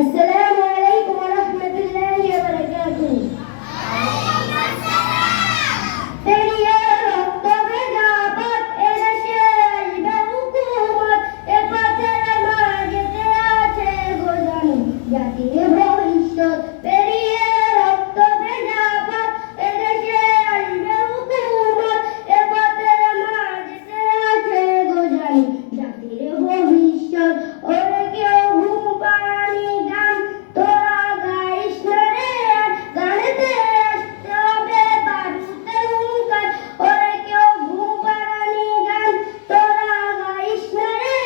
আসসালামু আলাইকুম ওয়া রাহমাতুল্লাহি ওয়া বারাকাতুহু। পেরিয়ে রক্ত ভেজা পথ এদেশে আসবে হুকুমত, এ পথের মাঝেতে আছে গোজামি জাতির ভবিষ্যৎ। পেরিয়ে রক্ত ভেজা পথ এদেশে আসবে হুকুমত, এ পথের মাঝেতে আছে গোজামি জাতির ভবিষ্যৎ। ওরে কেউ ঘুম পাড়ানি গান তোরা গাইস না রে, গানেতে আসতে হবে বারুদের হুঙ্কার। ওরে কেউ ঘুম পাড়ানি গান তোরা গাইস না রে,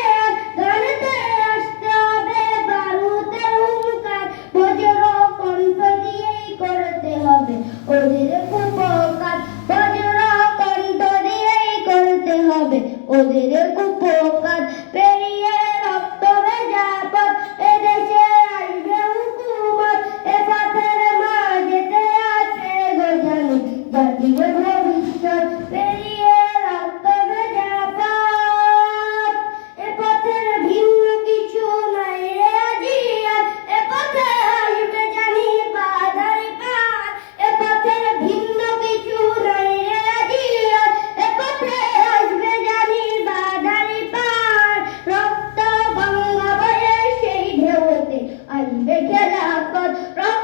গানেতে আসতে হবে বারুদের হুঙ্কার। বজ্র কণ্ঠ দিয়েই করতে হবে ওদের কুপকার, বজ্র কণ্ঠ দিয়েই করতে হবে ওদের কুপকার। পেরিয়ে রক্ত ভেজা পথ এদেশে আসবে হুকুমত, এ পথের মাঝেতে আছে গোজামি জাতির ভবিষ্যৎ। পেরিয়ে রক্ত ভেজা পথ, এ পথের ভিন্ন কিছু নাই রে আজিয়ার, এ পথে আসবে জানি বাধার পার। এ পথের ভিন্ন কিছু নাই রে আজিয়ার, এ পথে আসবে জানি বাধার পার। রক্ত গঙ্গা বয়ে সেই ঢেউতে আসবে খেলাফত, রক্ত